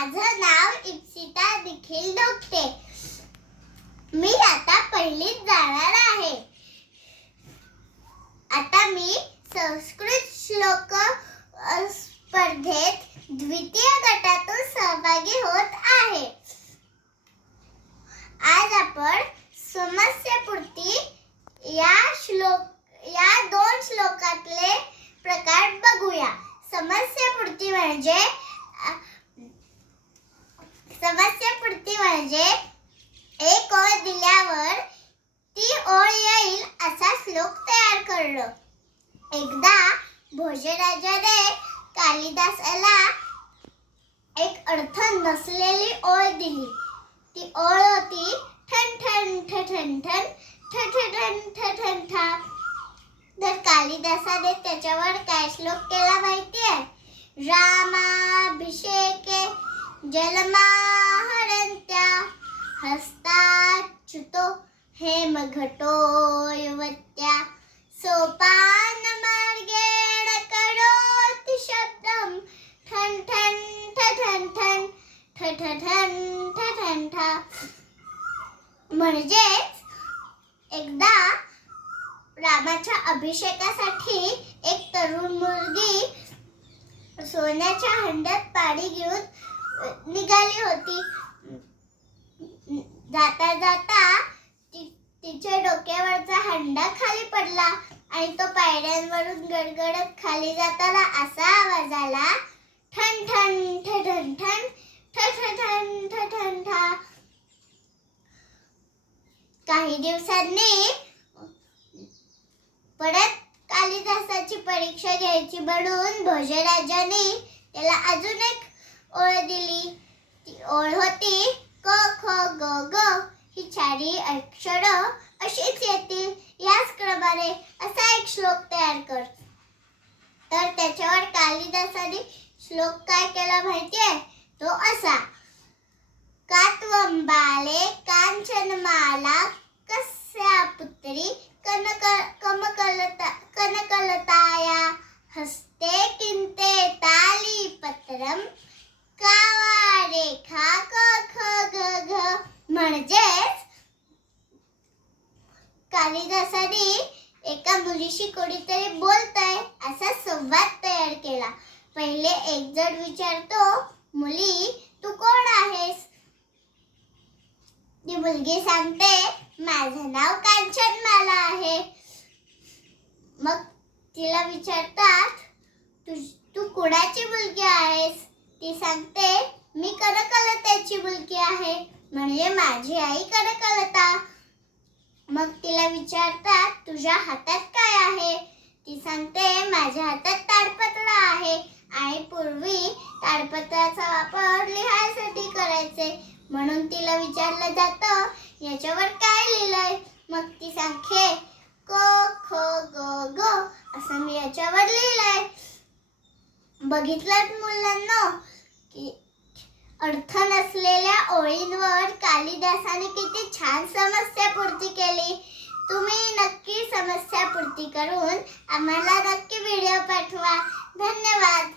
माझं नाव इप्सिता निखिल डोकटे मी आता पहिलीच जाणार आहे. आता मी संस्कृत श्लोक स्पर्धेत द्वितीय गटातून सहभागी होत आहे. आज आपण समस्यापूर्ती या श्लोक या दोन श्लोकातले प्रकार बघूया. समस्यापूर्ती म्हणजे अ, समस्यापूर्ती म्हणजे एक ओळ दिल्यावर ती ओळ येईल असा श्लोक तयार करणं एकदा भोजराजाने कालिदासाला एक अर्थ नसलेली ओळ दिली. ती ओळ होती ठण ठण ठ ठण ठण ठ ठ ठण ठ ठण ठा. तर कालिदासाने त्याच्यावर काय श्लोक केला माहिती आहे? रामाभिषेके जलमाहरंत्या हस्ताच्युतो हेमघटो युवती ठन ठ ठन ठा म्हणजेच एकदा रामाच्या अभिषेकासाठी एक तरुण मुलगी सोन्याच्या हंड्यात पाणी घेऊन निघाली होती. जाता जाता तिच्या डोक्यावरचा हंडा खाली पडला आणि तो पायऱ्यांवरून गडगडत खाली जाताना असा आवाज आला ठण ठण ठण ठ ठ ठण ठ ठण ठा काही दिवसांनी परत कालिदासाची परीक्षा घ्यायची म्हणून भोजराजाने त्याला अजून एक ओळ दिली. ती ओळ होती क ख ग ग ही चारी अक्षर अशीच येतील. याच क्रमाने असा एक श्लोक तयार कर. तर त्याच्यावर कालिदासाने श्लोक काय केला माहितीये? तो असा. कात्वंबाले कांचनमाला तरी कनक कमकलता कनकलताया हस्ते किंते तालीपत्रम कावा रेखा क ख ग घ म्हणजेच कालिदासाने एका मुलीशी कोणीतरी बोलतय असा संवाद तयार केला. पहिले एक जण विचारतो मुली तू कोण आहेस? ती मुलगी सांगते माझं नाव कांचनमाला आहे. मग तिला विचारतात तू तू कुणाची मुलगी आहेस? ती सांगते मी कनकलताची मुलगी आहे म्हणजे माझी आई कनकलता. मग तिला विचारतात तुझ्या हातात काय आहे? ती सांगते माझ्या हातात ताडपत्र आहे आणि पूर्वी ताडपत्राचा म्हणून तिला विचारलं जातं याच्यावर काय लिहिलंय? मग ती सांगते को खो ग ग असं मी याच्यावर लिहिलंय. बघितलं मुलांना की अर्थ नसलेल्या ओळींवर कालिदासाने किती छान समस्या पूर्ती केली. तुम्ही नक्की समस्या पूर्ती करून आम्हाला नक्की व्हिडिओ पाठवा. धन्यवाद.